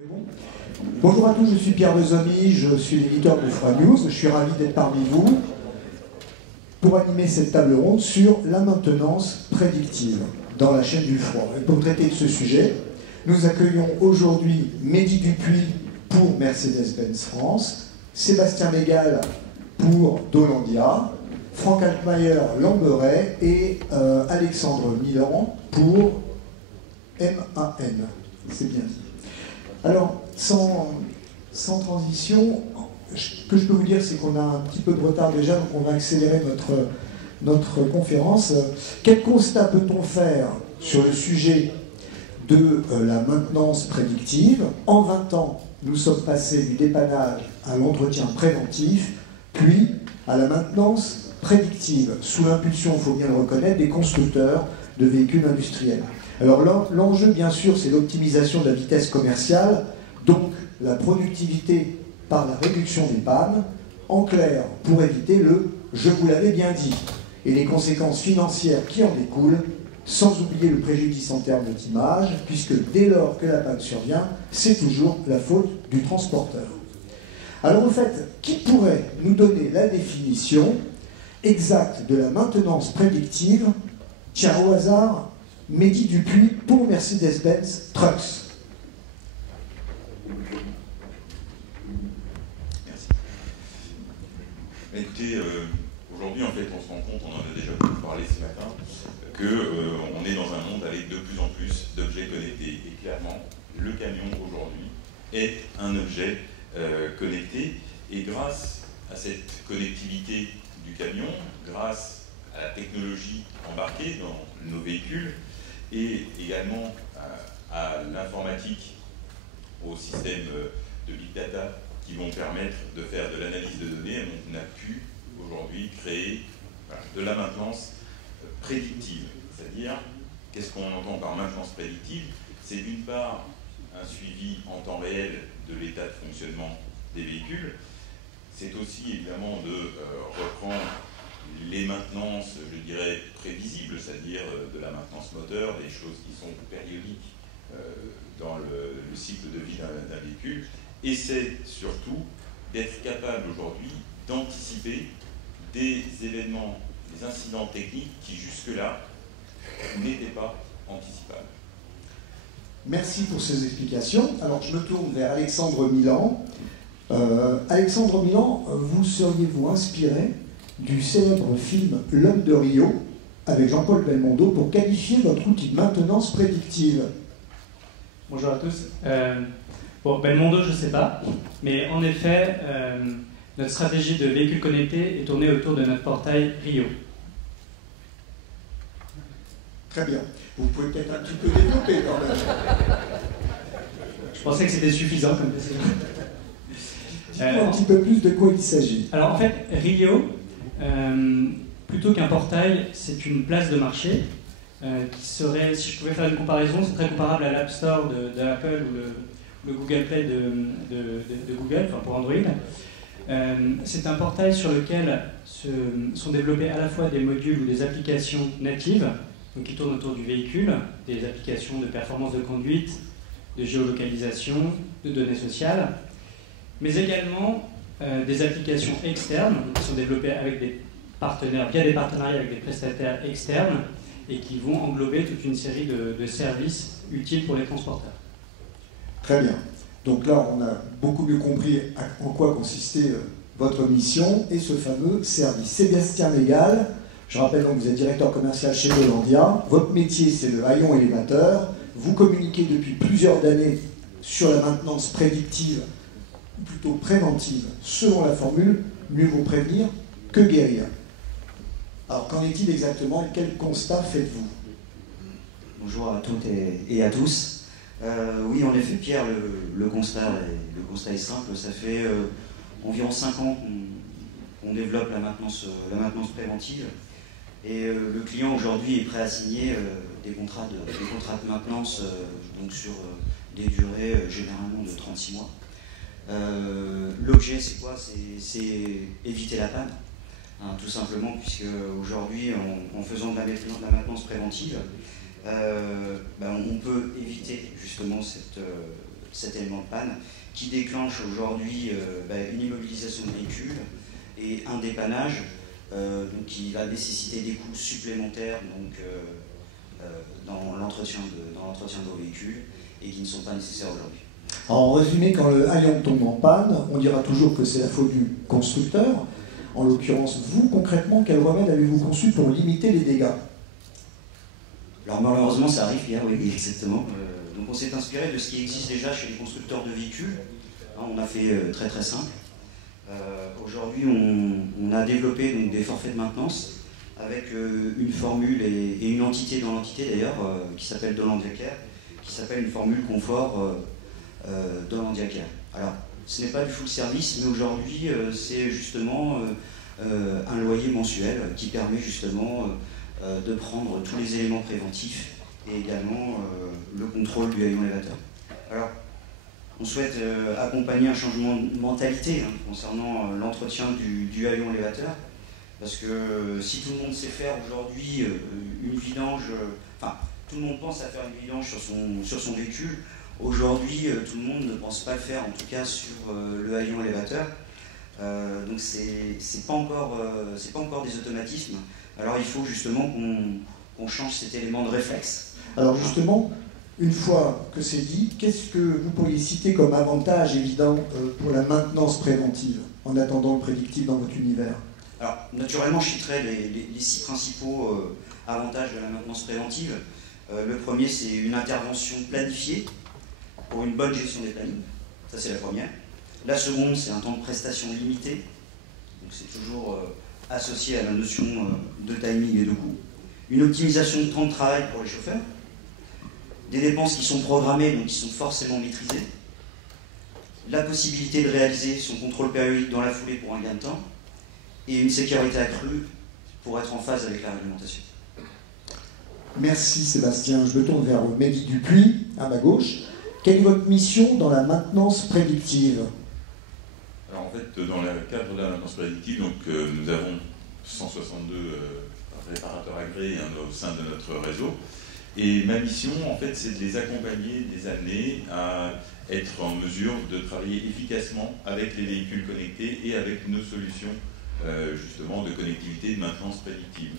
Oui, bon. Bonjour à tous, je suis Pierre Bezomy, je suis l'éditeur de Froid News. Je suis ravi d'être parmi vous pour animer cette table ronde sur la maintenance prédictive dans la chaîne du froid. Et pour traiter de ce sujet, nous accueillons aujourd'hui Mehdi Dupuis pour Mercedes-Benz France, Sébastien Mégal pour Dolandia, Franck Altmaier Lamberet et Alexandre Milan pour MAN. C'est bien dit. Alors, sans transition, ce que je peux vous dire, c'est qu'on a un petit peu de retard déjà, donc on va accélérer notre conférence. Quel constat peut-on faire sur le sujet de la maintenance prédictive? En 20 ans, nous sommes passés du dépannage à l'entretien préventif, puis à la maintenance prédictive, sous l'impulsion, il faut bien le reconnaître, des constructeurs de véhicules industriels. Alors l'enjeu, bien sûr, c'est l'optimisation de la vitesse commerciale, donc la productivité par la réduction des pannes, en clair, pour éviter le « je vous l'avais bien dit » et les conséquences financières qui en découlent, sans oublier le préjudice en termes d'image, puisque dès lors que la panne survient, c'est toujours la faute du transporteur. Alors au fait, qui pourrait nous donner la définition exacte de la maintenance prédictive? Tiens, au hasard, Mehdi Dupuis pour Mercedes-Benz Trucks. Merci. Écoutez, aujourd'hui, en fait, on se rend compte, on en a déjà beaucoup parlé ce matin, qu'on est dans un monde avec de plus en plus d'objets connectés. Et clairement, le camion aujourd'hui est un objet connecté. Et grâce à cette connectivité du camion, grâce à la technologie embarquée dans nos véhicules, et également à l'informatique, au système de big data qui vont permettre de faire de l'analyse de données, on a pu aujourd'hui créer de la maintenance prédictive. C'est-à-dire, qu'est-ce qu'on entend par maintenance prédictive? C'est d'une part un suivi en temps réel de l'état de fonctionnement des véhicules. C'est aussi évidemment de reprendre les maintenances, je dirais, prévisibles, c'est-à-dire de la maintenance moteur, des choses qui sont périodiques dans le cycle de vie d'un véhicule. Et c'est surtout d'être capable aujourd'hui d'anticiper des événements, des incidents techniques qui jusque-là n'étaient pas anticipables. Merci pour ces explications. Alors je me tourne vers Alexandre Milan. Alexandre Milan, vous seriez-vous inspiré du célèbre film L'Homme de Rio avec Jean-Paul Belmondo pour qualifier votre outil de maintenance prédictive? Bonjour à tous. Bon, Belmondo, je ne sais pas, mais en effet, notre stratégie de véhicules connectés est tournée autour de notre portail Rio. Très bien. Vous pouvez peut-être un petit peu développer quand même. Je pensais que c'était suffisant comme question. Dites-moi un petit peu plus de quoi il s'agit. Alors en fait, Rio, plutôt qu'un portail, c'est une place de marché qui serait, si je pouvais faire une comparaison, c'est très comparable à l'App Store de Apple ou le Google Play de Google, enfin pour Android. C'est un portail sur lequel sont développés à la fois des modules ou des applications natives, donc qui tournent autour du véhicule, des applications de performance de conduite, de géolocalisation, de données sociales, mais également des applications externes qui sont développées avec des partenaires, via des partenariats avec des prestataires externes et qui vont englober toute une série de services utiles pour les transporteurs. Très bien. Donc là, on a beaucoup mieux compris en quoi consistait votre mission et ce fameux service. Sébastien Mégal, je rappelle donc que vous êtes directeur commercial chez Dolandia. Votre métier, c'est le haillon élévateur. Vous communiquez depuis plusieurs années sur la maintenance prédictive, ou plutôt préventive, selon la formule « mieux vaut prévenir que guérir ». Alors, qu'en est-il exactement et quel constat faites-vous? Bonjour à toutes et à tous. Oui, en effet, Pierre, le constat est simple. Ça fait environ 5 ans qu'on développe la maintenance préventive. Et le client aujourd'hui est prêt à signer des contrats de maintenance donc sur des durées généralement de 36 mois. L'objet, c'est quoi? C'est éviter la panne. Tout simplement, puisque aujourd'hui, en faisant de la maintenance préventive, on peut éviter justement cet élément de panne qui déclenche aujourd'hui une immobilisation de véhicule et un dépannage donc qui va nécessiter des coûts supplémentaires dans l'entretien de vos véhicules et qui ne sont pas nécessaires aujourd'hui. En résumé, quand le haillon tombe en panne, on dira toujours que c'est la faute du constructeur. En l'occurrence, vous, concrètement, quel remède avez-vous conçu pour limiter les dégâts? Alors malheureusement, ça arrive bien, oui, exactement. Donc on s'est inspiré de ce qui existe déjà chez les constructeurs de véhicules. On a fait très très simple. Aujourd'hui, on a développé donc, des forfaits de maintenance avec une formule et une entité dans l'entité d'ailleurs, qui s'appelle Dolandiacare, qui s'appelle une formule confort Dolandiacare. Alors, ce n'est pas du full service, mais aujourd'hui, c'est justement un loyer mensuel qui permet justement de prendre tous les éléments préventifs et également le contrôle du haillon élévateur. Alors, on souhaite accompagner un changement de mentalité concernant l'entretien du haillon élévateur, parce que si tout le monde sait faire aujourd'hui une vidange, tout le monde pense à faire une vidange sur son véhicule, aujourd'hui tout le monde ne pense pas le faire, en tout cas sur le haillon élévateur. Donc c'est pas encore des automatismes. Alors il faut justement qu'on change cet élément de réflexe. Alors justement, une fois que c'est dit, qu'est-ce que vous pourriez citer comme avantage évident pour la maintenance préventive en attendant le prédictif dans votre univers? Alors naturellement, je citerai les 6 principaux avantages de la maintenance préventive. Le premier, c'est une intervention planifiée pour une bonne gestion des plannings. Ça, c'est la première. La seconde, c'est un temps de prestation limité. Donc c'est toujours associé à la notion de timing et de coût. Une optimisation de temps de travail pour les chauffeurs. Des dépenses qui sont programmées, donc qui sont forcément maîtrisées. La possibilité de réaliser son contrôle périodique dans la foulée pour un gain de temps. Et une sécurité accrue pour être en phase avec la réglementation. Merci Sébastien. Je me tourne vers Mehdi Dupuis, à ma gauche. Quelle est votre mission dans la maintenance prédictive? Alors en fait, dans le cadre de la maintenance prédictive, donc, nous avons 162 réparateurs agréés au sein de notre réseau. Et ma mission, en fait, c'est de les accompagner, de les amener à être en mesure de travailler efficacement avec les véhicules connectés et avec nos solutions justement de connectivité et de maintenance prédictive.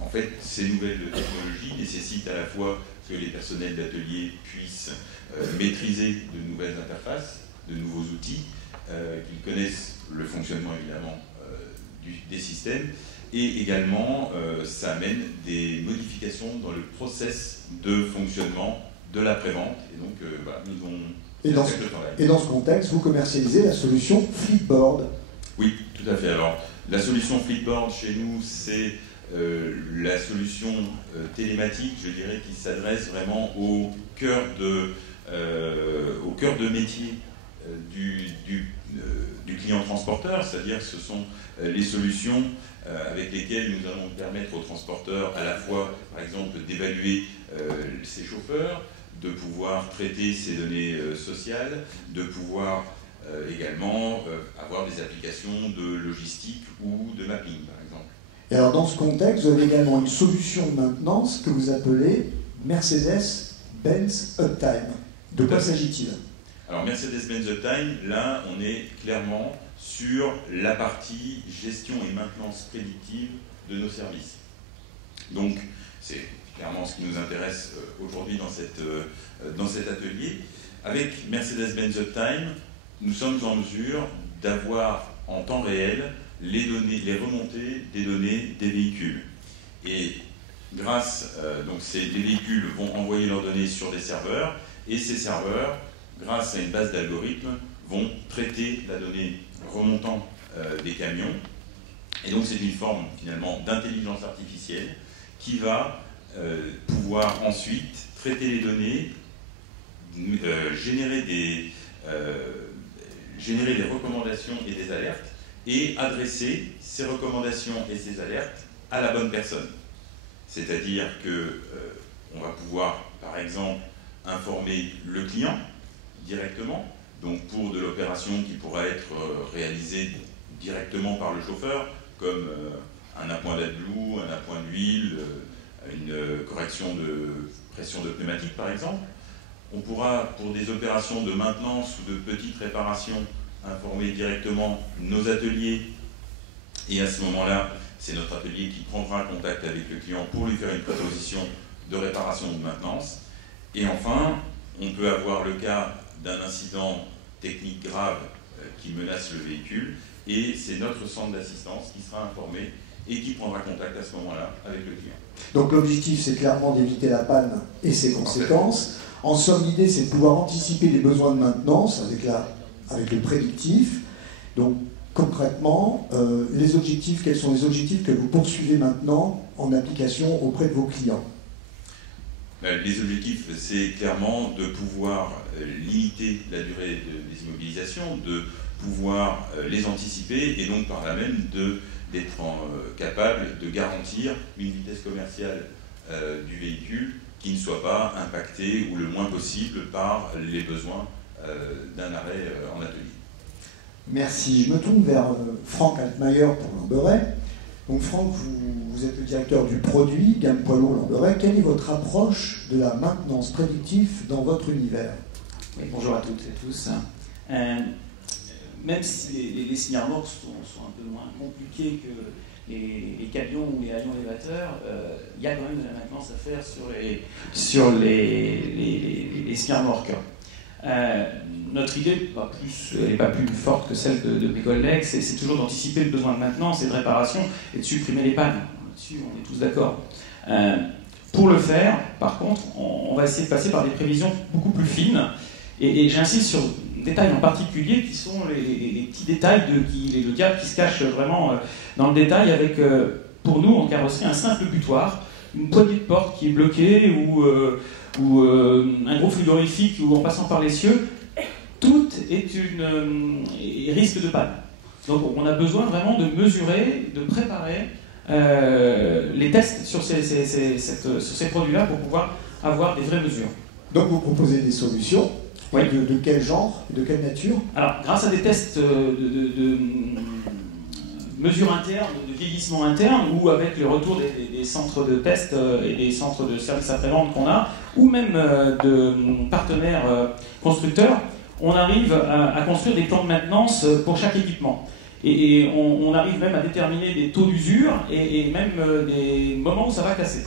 En fait, ces nouvelles technologies nécessitent à la fois que les personnels d'atelier puissent maîtriser de nouvelles interfaces, de nouveaux outils, qu'ils connaissent le fonctionnement évidemment des systèmes, et également ça amène des modifications dans le process de fonctionnement de la prévente. Et donc voilà, nous avons et dans ce contexte, vous commercialisez la solution Fleetboard. Oui, tout à fait. Alors, la solution Fleetboard chez nous, c'est la solution télématique, je dirais, qui s'adresse vraiment au cœur de métier du client transporteur, c'est-à-dire que ce sont les solutions avec lesquelles nous allons permettre aux transporteurs à la fois, par exemple, d'évaluer ses chauffeurs, de pouvoir traiter ses données sociales, de pouvoir également avoir des applications de logistique ou de mapping, par exemple. Et alors dans ce contexte, vous avez également une solution de maintenance que vous appelez Mercedes-Benz Uptime. De quoi s'agit-il? Alors Mercedes-Benz Uptime, là on est clairement sur la partie gestion et maintenance prédictive de nos services. Donc c'est clairement ce qui nous intéresse aujourd'hui dans cet atelier. Avec Mercedes-Benz Uptime, nous sommes en mesure d'avoir en temps réel les remontées des données des véhicules. Et grâce, les véhicules vont envoyer leurs données sur des serveurs, et ces serveurs, grâce à une base d'algorithmes, vont traiter la donnée remontant des camions. Et donc c'est une forme finalement d'intelligence artificielle qui va pouvoir ensuite traiter les données, générer des recommandations et des alertes, et adresser ces recommandations et ces alertes à la bonne personne. C'est-à-dire qu'on va pouvoir, par exemple, informer le client directement, donc pour de l'opération qui pourra être réalisée directement par le chauffeur, comme un appoint d'AdBlue, un appoint d'huile, une correction de pression de pneumatique par exemple. On pourra, pour des opérations de maintenance ou de petites réparations, informer directement nos ateliers. Et à ce moment-là, c'est notre atelier qui prendra contact avec le client pour lui faire une proposition de réparation ou de maintenance. Et enfin, on peut avoir le cas d'un incident technique grave qui menace le véhicule, et c'est notre centre d'assistance qui sera informé et qui prendra contact à ce moment-là avec le client. Donc l'objectif, c'est clairement d'éviter la panne et ses conséquences. En somme, l'idée, c'est de pouvoir anticiper les besoins de maintenance avec le prédictif. Donc concrètement, les objectifs, quels sont les objectifs que vous poursuivez maintenant en application auprès de vos clients? Les objectifs, c'est clairement de pouvoir limiter la durée des immobilisations, de pouvoir les anticiper et donc par là même d'être capable de garantir une vitesse commerciale du véhicule qui ne soit pas impactée ou le moins possible par les besoins d'un arrêt en atelier. Merci. Je me tourne vers Franck Altmaier pour Lamberay. Donc Franck, vous êtes le directeur du produit, gamme poids lourd Lamberay. Quelle est votre approche de la maintenance prédictive dans votre univers? Oui, bonjour à toutes et tous. Même si les signes-remorques sont un peu moins compliqués que les camions ou les avions élévateurs, il y a quand même de la maintenance à faire sur les signes-remorques. Notre idée n'est pas plus forte que celle de mes collègues, c'est toujours d'anticiper le besoin de maintenance et de réparation et de supprimer les pannes. Là-dessus, on est tous d'accord. Pour le faire, par contre, on va essayer de passer par des prévisions beaucoup plus fines. Et j'insiste sur des détails en particulier qui sont les petits détails le diable qui se cache vraiment dans le détail avec, pour nous, en carrosserie, un simple butoir, une poignée de porte qui est bloquée ou un gros frigorifique ou en passant par les cieux, tout risque de panne. Donc on a besoin vraiment de mesurer, de préparer les tests sur ces produits-là pour pouvoir avoir des vraies mesures. Donc vous proposez des solutions. Oui. De quel genre, de quelle nature? Alors, grâce à des tests de mesures internes, de vieillissement interne, ou avec le retour des centres de tests et des centres de services après-vente qu'on a, ou même de partenaires constructeurs, on arrive à construire des plans de maintenance pour chaque équipement. Et on arrive même à déterminer des taux d'usure et même des moments où ça va casser.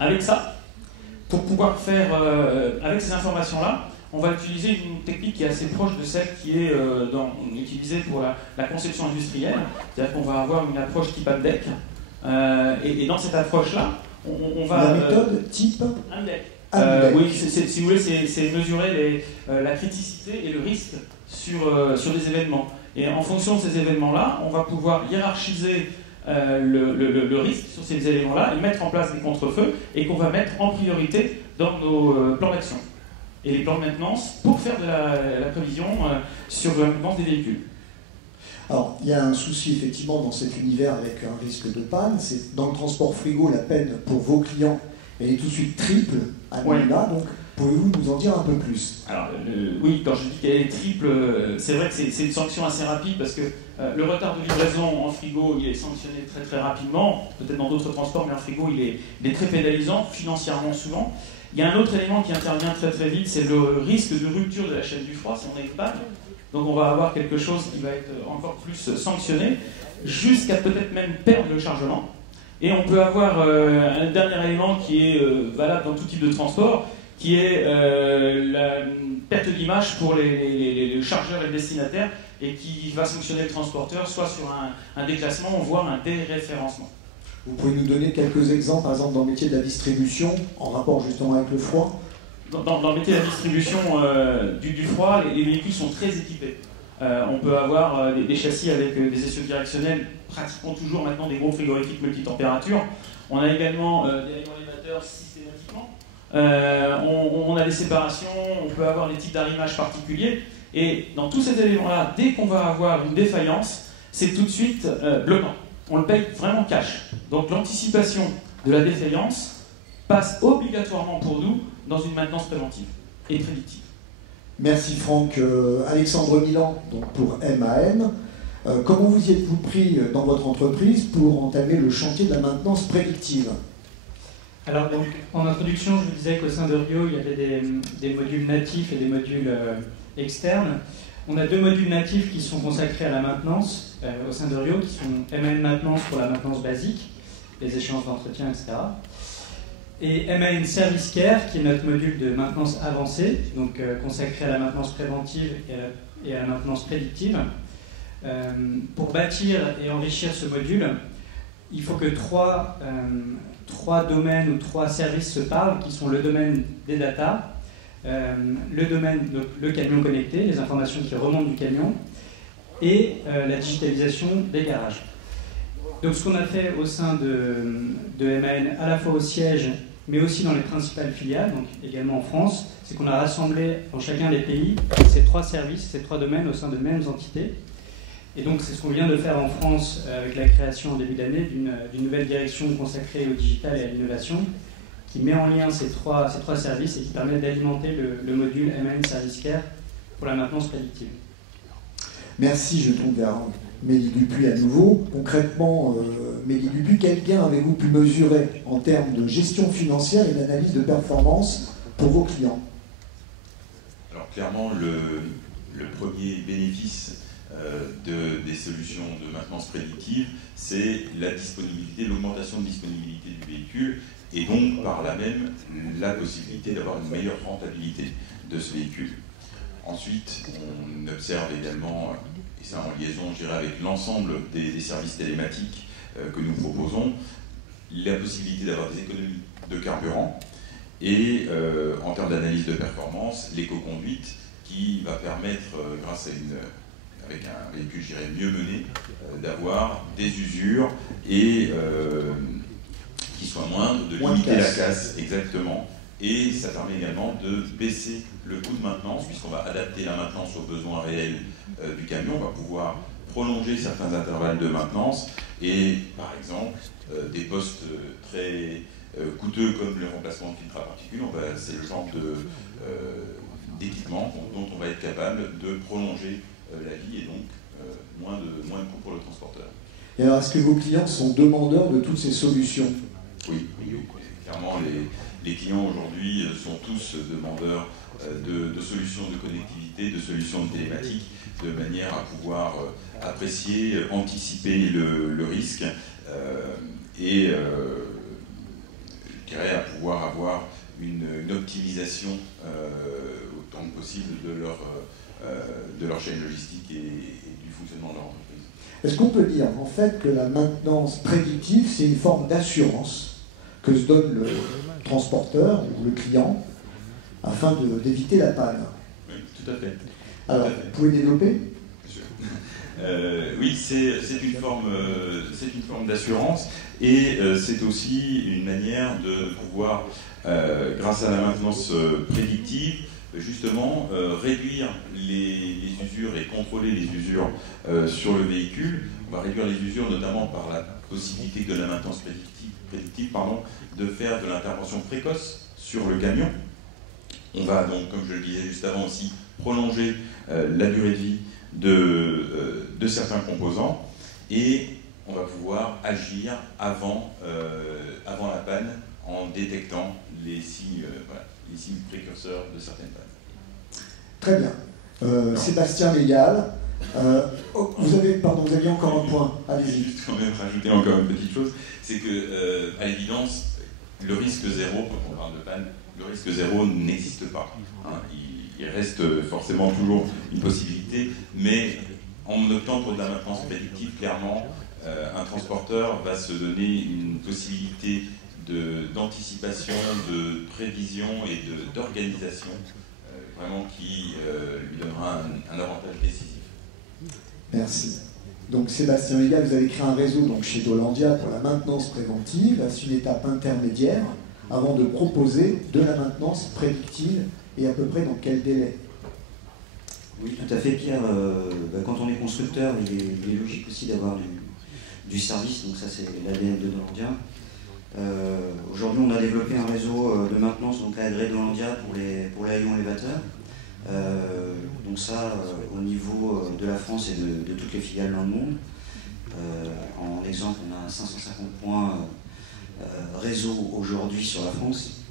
Avec ça, pour pouvoir faire, avec ces informations-là, on va utiliser une technique qui est assez proche de celle qui est utilisée pour la conception industrielle. C'est-à-dire qu'on va avoir une approche type AMDEC. Et dans cette approche-là, on va... La méthode type AMDEC. AMDEC. Oui, si vous voulez, c'est mesurer la criticité et le risque sur des événements. Et en fonction de ces événements-là, on va pouvoir hiérarchiser le risque sur ces éléments-là et mettre en place des contre-feux et qu'on va mettre en priorité dans nos plans d'action et les plans de maintenance pour faire de la prévision sur la maintenance des véhicules. Alors, il y a un souci effectivement dans cet univers avec un risque de panne, c'est dans le transport frigo, la peine pour vos clients, elle est tout de suite triple à minima, donc pouvez-vous nous en dire un peu plus? Alors, oui, quand je dis qu'elle est triple, c'est vrai que c'est une sanction assez rapide parce que le retard de livraison en frigo, il est sanctionné très très rapidement, peut-être dans d'autres transports, mais en frigo, il est très pénalisant, financièrement souvent. Il y a un autre élément qui intervient très très vite, c'est le risque de rupture de la chaîne du froid si on a une panne. Donc on va avoir quelque chose qui va être encore plus sanctionné, jusqu'à peut-être même perdre le chargement. Et on peut avoir un dernier élément qui est valable dans tout type de transport, qui est la perte d'image pour les chargeurs et le destinataire, et qui va sanctionner le transporteur, soit sur un déclassement, voire un déréférencement. Vous pouvez nous donner quelques exemples, par exemple dans le métier de la distribution, en rapport justement avec le froid? Dans le métier de la distribution du froid, les véhicules sont très équipés. On peut avoir des châssis avec des essieux directionnels, pratiquement toujours maintenant des gros frigorifiques multitempératures. On a également des rayons élévateurs systématiquement. On a des séparations, on peut avoir des types d'arrimage particuliers. Et dans tous ces éléments-là, dès qu'on va avoir une défaillance, c'est tout de suite bloquant. On le paye vraiment cash. Donc l'anticipation de la défaillance passe obligatoirement pour nous dans une maintenance préventive et prédictive. Merci Franck. Alexandre Milan, donc pour MAN. Comment vous y êtes-vous pris dans votre entreprise pour entamer le chantier de la maintenance prédictive? Alors, donc, en introduction, je vous disais qu'au sein de Rio, il y avait des modules natifs et des modules externes. On a 2 modules natifs qui sont consacrés à la maintenance au sein de Rio, qui sont MAN Maintenance pour la maintenance basique, les échéances d'entretien, etc. Et MAN Service Care, qui est notre module de maintenance avancée, donc consacré à la maintenance préventive et à la maintenance prédictive. Pour bâtir et enrichir ce module, il faut que trois domaines ou 3 services se parlent, qui sont le domaine des data, le domaine, donc, le camion connecté, les informations qui remontent du camion, et la digitalisation des garages. Donc ce qu'on a fait au sein de MAN, à la fois au siège, mais aussi dans les principales filiales, donc également en France, c'est qu'on a rassemblé dans chacun des pays ces 3 services, ces 3 domaines au sein de mêmes entités. Et donc c'est ce qu'on vient de faire en France avec la création en début d'année d'une nouvelle direction consacrée au digital et à l'innovation, qui met en lien ces trois services et qui permet d'alimenter le module MAN Service Care pour la maintenance prédictive. Merci, je tourne vers Mélie Dupuis à nouveau. Concrètement, Mélie Dupuis, quel gain avez-vous pu mesurer en termes de gestion financière et d'analyse de performance pour vos clients? Alors clairement, le premier bénéfice des solutions de maintenance prédictive, c'est la disponibilité, l'augmentation de disponibilité du véhicule et donc par là même la possibilité d'avoir une meilleure rentabilité de ce véhicule. Ensuite, on observe également, et c'est en liaison, je dirais, avec l'ensemble des services télématiques que nous proposons, la possibilité d'avoir des économies de carburant et en termes d'analyse de performance, l'éco-conduite qui va permettre, grâce à avec un véhicule, je dirais, mieux mené, d'avoir des usures et qui soient moindres, de limiter la casse, exactement. Et ça permet également de baisser le coût de maintenance, puisqu'on va adapter la maintenance aux besoins réels du camion. On va pouvoir prolonger certains intervalles de maintenance et, par exemple, des postes très coûteux comme le remplacement de filtres à particules, c'est le genre d'équipement dont on va être capable de prolonger la vie et donc moins de coûts pour le transporteur. Et alors, est-ce que vos clients sont demandeurs de toutes ces solutions? Oui, clairement, les clients aujourd'hui sont tous demandeurs de solutions de connectivité, de solutions de télématique, de manière à pouvoir apprécier, anticiper le risque et je dirais à pouvoir avoir une optimisation autant que possible de leur chaîne logistique et du fonctionnement de leur entreprise. Est-ce qu'on peut dire en fait que la maintenance prédictive, c'est une forme d'assurance que se donne le transporteur ou le client afin d'éviter la panne? Oui, tout à fait. Alors, vous pouvez développer? Oui, c'est une forme d'assurance et c'est aussi une manière de pouvoir, grâce à la maintenance prédictive, justement réduire les usures et contrôler les usures sur le véhicule. On va réduire les usures notamment par la possibilité de la maintenance prédictive de faire de l'intervention précoce sur le camion. On va donc, comme je le disais juste avant aussi, prolonger la durée de vie de certains composants et on va pouvoir agir avant la panne en détectant les signes précurseurs de certaines pannes. Très bien. Sébastien Légal, vous aviez encore un point, allez-y. Je vais juste quand même rajouter encore une petite chose, c'est que à l'évidence, le risque zéro, quand on parle de panne, le risque zéro n'existe pas. Hein. Il reste forcément toujours une possibilité, mais en optant pour de la maintenance prédictive, clairement, un transporteur va se donner une possibilité d'anticipation, de prévision et d'organisation, vraiment qui lui donnera un avantage décisif. Merci. Donc Sébastien Légal, vous avez créé un réseau donc, chez Dolandia pour la maintenance préventive. C'est une étape intermédiaire avant de proposer de la maintenance prédictive et à peu près dans quel délai? Oui, tout à fait, Pierre. Quand on est constructeur, il est logique aussi d'avoir du service, donc ça c'est l'ADN de Dolandia. Aujourd'hui, on a développé un réseau de maintenance donc agréé Dolandia pour les haillons élévateurs. Donc ça, au niveau de la France et de toutes les filiales dans le monde. En exemple, on a 550 points réseaux aujourd'hui sur la France.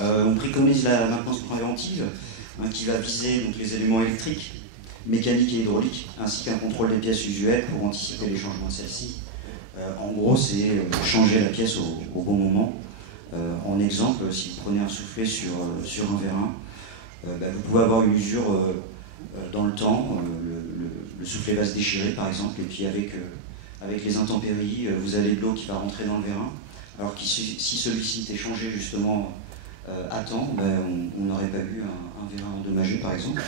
On préconise la maintenance préventive qui va viser donc, les éléments électriques, mécaniques et hydrauliques, ainsi qu'un contrôle des pièces usuelles pour anticiper les changements de celles-ci. En gros, c'est changer la pièce au bon moment. En exemple, si vous prenez un soufflet sur un vérin, vous pouvez avoir une usure dans le temps, le soufflet va se déchirer par exemple, et puis avec les intempéries, vous avez de l'eau qui va rentrer dans le vérin, alors que si celui-ci était changé justement à temps, on n'aurait pas eu un vérin endommagé par exemple.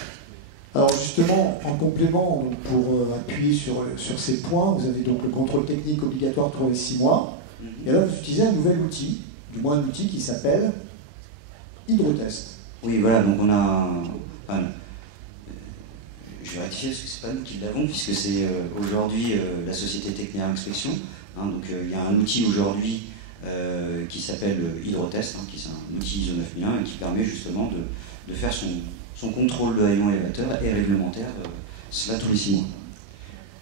Alors justement, en complément, pour appuyer sur ces points, vous avez donc le contrôle technique obligatoire tous les 6 mois, et là vous utilisez un nouvel outil, du moins un outil qui s'appelle Hydrotest. Oui, voilà, donc on a... je vais rectifier parce que c'est pas nous qui l'avons, puisque c'est aujourd'hui la société Technia Inspection. Donc il y a un outil aujourd'hui qui s'appelle Hydrotest, qui est un outil ISO 9001 et qui permet justement de faire son contrôle de haillons élévateurs et réglementaire, cela tous les 6 mois.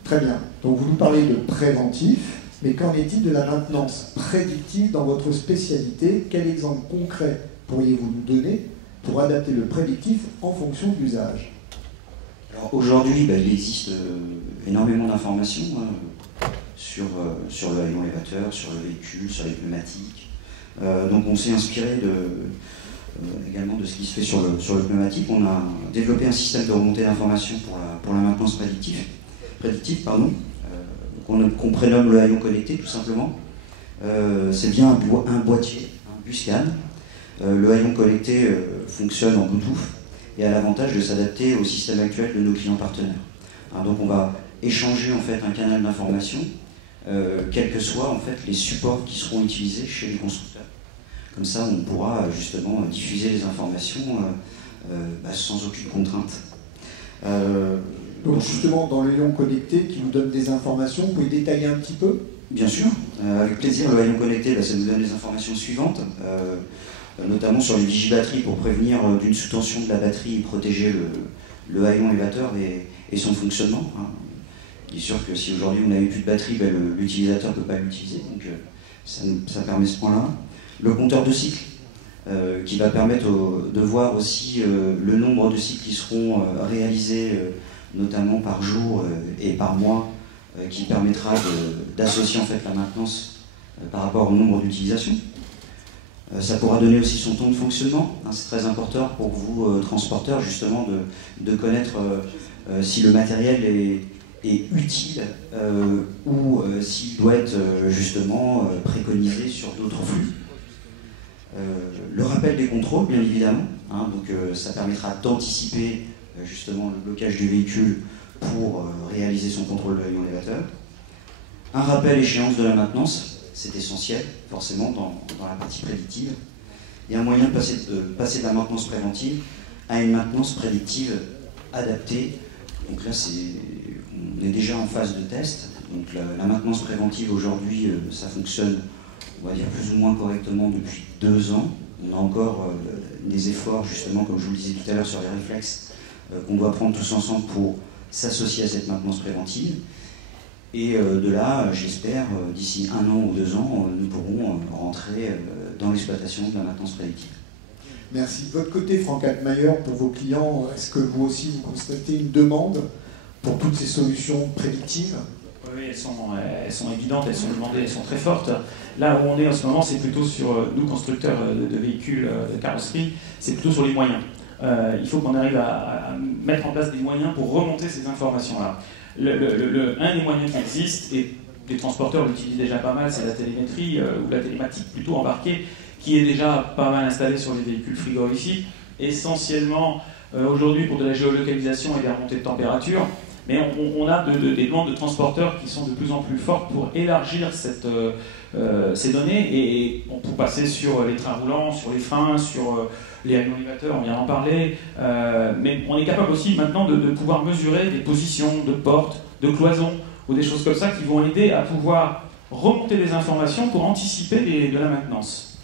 Très bien. Donc vous nous parlez de préventif, mais qu'en est-il de la maintenance prédictive dans votre spécialité? Quel exemple concret pourriez-vous nous donner pour adapter le prédictif en fonction de l'usage? Alors aujourd'hui, il existe énormément d'informations sur le haillon élévateur, sur le véhicule, sur les pneumatiques. Donc on s'est inspiré également de ce qui se fait sur le pneumatique. On a développé un système de remontée d'informations pour la maintenance prédictive, qu'on prénomme le haillon connecté tout simplement. C'est bien un boîtier, un Buscan. Le haillon connecté fonctionne en Bluetooth et a l'avantage de s'adapter au système actuel de nos clients partenaires. Donc on va échanger en fait un canal d'information, quels que soient en fait les supports qui seront utilisés chez les constructeurs. Comme ça, on pourra justement diffuser les informations sans aucune contrainte. Donc justement, dans le haillon connecté qui vous donne des informations, vous pouvez détailler un petit peu? Bien sûr, avec plaisir. Le haillon connecté, ça nous donne les informations suivantes, notamment sur les vigibatteries pour prévenir d'une sous-tension de la batterie et protéger le haillon élévateur et son fonctionnement. Il est sûr que si aujourd'hui vous n'avez plus de batterie, l'utilisateur ne peut pas l'utiliser, donc ça permet ce point-là. Le compteur de cycles, qui va permettre de voir aussi le nombre de cycles qui seront réalisés, notamment par jour et par mois, qui permettra d'associer en fait la maintenance par rapport au nombre d'utilisations. Ça pourra donner aussi son temps de fonctionnement. C'est très important pour vous, transporteurs, justement, de connaître si le matériel est utile ou s'il doit être justement préconisé sur d'autres flux. Le rappel des contrôles, bien évidemment, donc ça permettra d'anticiper justement le blocage du véhicule pour réaliser son contrôle de haillon élévateur. Un rappel échéance de la maintenance, c'est essentiel, forcément, dans la partie prédictive. Et un moyen de passer de la maintenance préventive à une maintenance prédictive adaptée. Donc là, on est déjà en phase de test. Donc la maintenance préventive, aujourd'hui, ça fonctionne, on va dire, plus ou moins correctement depuis 2 ans. On a encore des efforts, justement, comme je vous le disais tout à l'heure, sur les réflexes qu'on doit prendre tous ensemble pour s'associer à cette maintenance préventive. Et de là, j'espère, d'ici 1 an ou 2 ans, nous pourrons rentrer dans l'exploitation de la maintenance prédictive. Merci. De votre côté, Franck Altmaier, pour vos clients, est-ce que vous aussi vous constatez une demande pour toutes ces solutions prédictives? Oui, elles sont évidentes, elles sont demandées, elles sont très fortes. Là où on est en ce moment, c'est plutôt sur, nous constructeurs de véhicules, de carrosserie, c'est plutôt sur les moyens. Il faut qu'on arrive à mettre en place des moyens pour remonter ces informations-là. Un des moyens qui existe, et les transporteurs l'utilisent déjà pas mal, c'est la télémétrie, ou la télématique plutôt embarquée, qui est déjà pas mal installée sur les véhicules frigorifiques, essentiellement aujourd'hui pour de la géolocalisation et des remontées de température. Mais on a des demandes de transporteurs qui sont de plus en plus fortes pour élargir ces données et pour passer sur les trains roulants, sur les freins, sur les haillons élévateurs, on vient d'en parler. Mais on est capable aussi maintenant de pouvoir mesurer des positions de portes, de cloisons ou des choses comme ça qui vont aider à pouvoir remonter des informations pour anticiper de la maintenance.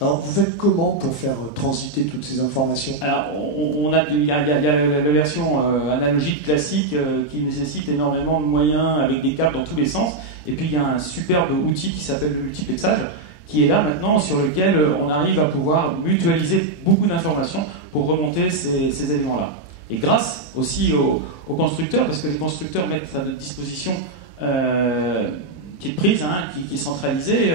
Alors, vous faites comment pour faire transiter toutes ces informations? Alors, il y a la version analogique classique qui nécessite énormément de moyens avec des câbles dans tous les sens. Et puis il y a un superbe outil qui s'appelle le multiplexage, qui est là maintenant, sur lequel on arrive à pouvoir mutualiser beaucoup d'informations pour remonter ces éléments-là. Et grâce aussi aux constructeurs, parce que les constructeurs mettent à notre disposition qui est prise, qui est centralisée,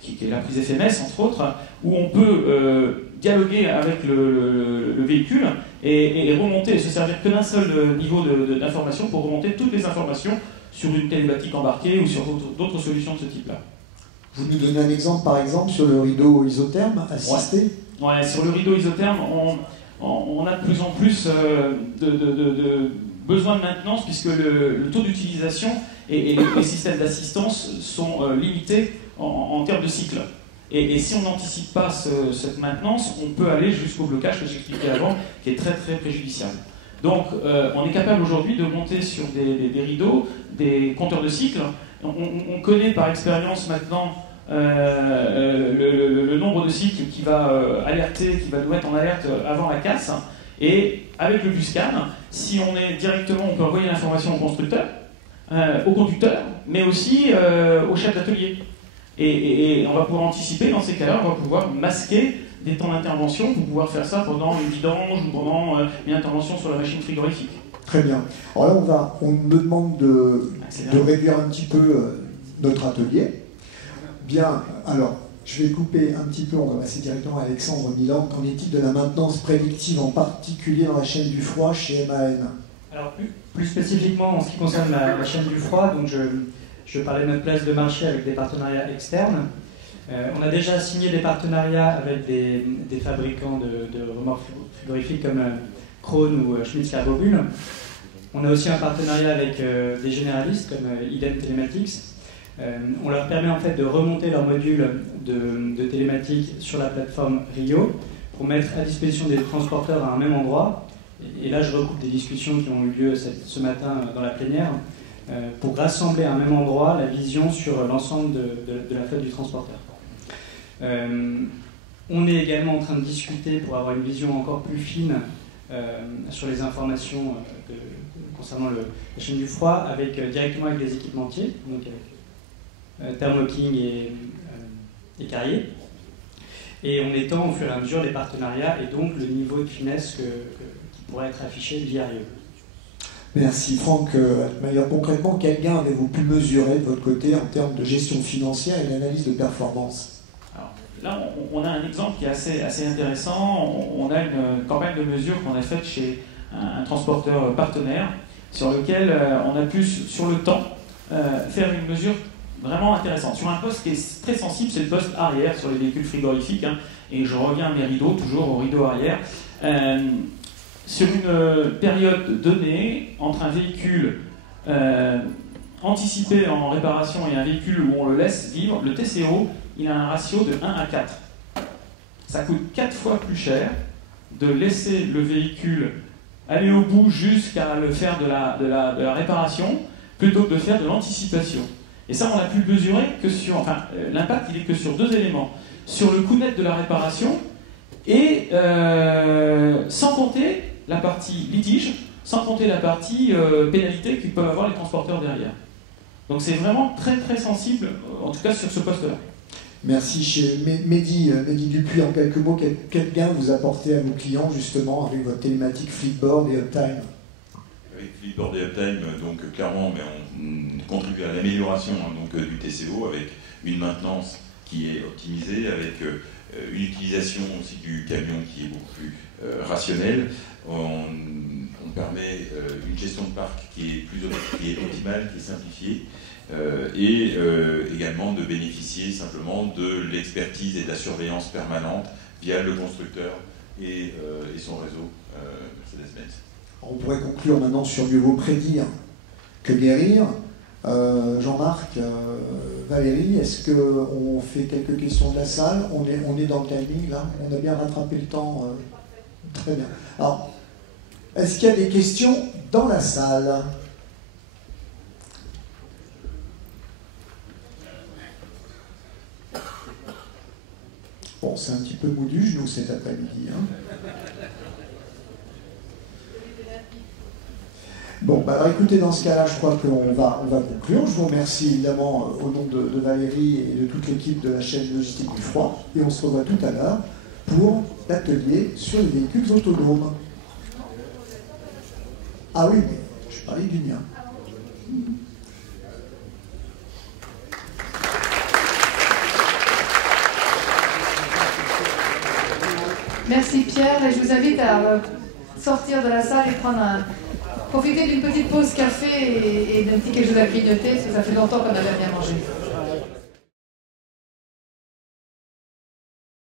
qui est la prise FMS entre autres, où on peut dialoguer avec le véhicule et remonter, et se servir que d'un seul niveau d'information pour remonter toutes les informations sur une télématique embarquée ou sur d'autres solutions de ce type-là. Vous nous donnez un exemple, par exemple, sur le rideau isotherme assisté? Ouais, sur le rideau isotherme, on a de plus en plus de besoin de maintenance, puisque le taux d'utilisation et les systèmes d'assistance sont limités en termes de cycle. Et si on n'anticipe pas cette maintenance, on peut aller jusqu'au blocage que j'expliquais avant, qui est très très préjudiciable. Donc on est capable aujourd'hui de monter sur des rideaux, des compteurs de cycle. On connaît par expérience maintenant le nombre de cycles qui va alerter, qui va nous mettre en alerte avant la casse. Et avec le BUSCAN, si on est directement, on peut envoyer l'information au constructeur, au conducteur, mais aussi au chef d'atelier. Et on va pouvoir anticiper, dans ces cas-là, on va pouvoir masquer des temps d'intervention pour pouvoir faire ça pendant une vidange ou pendant une intervention sur la machine frigorifique. Très bien. Alors là, on me demande de réduire un petit peu notre atelier. Bien, alors, je vais couper un petit peu, on va passer directement à Alexandre Milan. Qu'en est-il de la maintenance prédictive, en particulier dans la chaîne du froid chez MAN? Alors, plus spécifiquement en ce qui concerne la chaîne du froid, donc je parlais de notre place de marché avec des partenariats externes. On a déjà signé des partenariats avec des fabricants de remorques frigorifiques comme Krone ou Schmitz Carbobule. On a aussi un partenariat avec des généralistes comme Idem Telematics. On leur permet en fait de remonter leur module de télématique sur la plateforme Rio pour mettre à disposition des transporteurs à un même endroit. Et là, je recoupe des discussions qui ont eu lieu ce matin dans la plénière pour rassembler à un même endroit la vision sur l'ensemble de la flotte du transporteur. On est également en train de discuter pour avoir une vision encore plus fine sur les informations concernant la chaîne du froid directement avec les équipementiers, donc avec Thermo King et Carrier. Et on étend au fur et à mesure les partenariats et donc le niveau de finesse qui pourrait être affiché via Rio. Merci Franck. De manière concrètement, quel gain avez-vous pu mesurer de votre côté en termes de gestion financière et d'analyse de performance? Alors, là, on a un exemple qui est assez intéressant. On a une campagne de mesure qu'on a faite chez un transporteur partenaire sur lequel on a pu, sur le temps, faire une mesure vraiment intéressante. Sur un poste qui est très sensible, c'est le poste arrière sur les véhicules frigorifiques. Et je reviens à mes rideaux, toujours au rideau arrière. Sur une période donnée, entre un véhicule anticipé en réparation et un véhicule où on le laisse vivre, le TCO, il a un ratio de 1 à 4. Ça coûte 4 fois plus cher de laisser le véhicule aller au bout jusqu'à le faire de la réparation, plutôt que de faire de l'anticipation. Et ça, on a pu le mesurer que sur... Enfin, l'impact, il est que sur 2 éléments. Sur le coût net de la réparation et sans compter la partie litige, sans compter la partie pénalité qu'ils peuvent avoir les transporteurs derrière. Donc c'est vraiment très très sensible, en tout cas sur ce poste-là. Merci. Chez Mehdi Dupuis, en quelques mots, quel gain vous apportez à nos clients justement avec votre télématique Fleetboard et Uptime? Avec Fleetboard et Uptime, donc clairement, mais on contribue à l'amélioration du TCO avec une maintenance qui est optimisée, avec une utilisation aussi du camion qui est beaucoup plus rationnelle. On permet une gestion de parc qui est optimale, qui est simplifiée, et également de bénéficier simplement de l'expertise et de la surveillance permanente via le constructeur et son réseau Mercedes-Benz. On pourrait conclure maintenant sur mieux vaut prédire que guérir. Jean-Marc, Valérie, est-ce qu'on fait quelques questions de la salle? On est dans le timing là? On a bien rattrapé le temps? Très bien. Alors, est-ce qu'il y a des questions dans la salle? Bon, c'est un petit peu mou du genou cet après-midi. Bon. Bon, bah, alors écoutez, dans ce cas-là, je crois qu'on va conclure. Je vous remercie évidemment au nom de Valérie et de toute l'équipe de la chaîne Logistique du Froid. Et on se revoit tout à l'heure pour l'atelier sur les véhicules autonomes. Ah oui, mais je parlais du mien. Merci Pierre, et je vous invite à sortir de la salle et profiter d'une petite pause café et d'un petit quelque chose à grignoter, parce que ça fait longtemps qu'on n'avait rien mangé.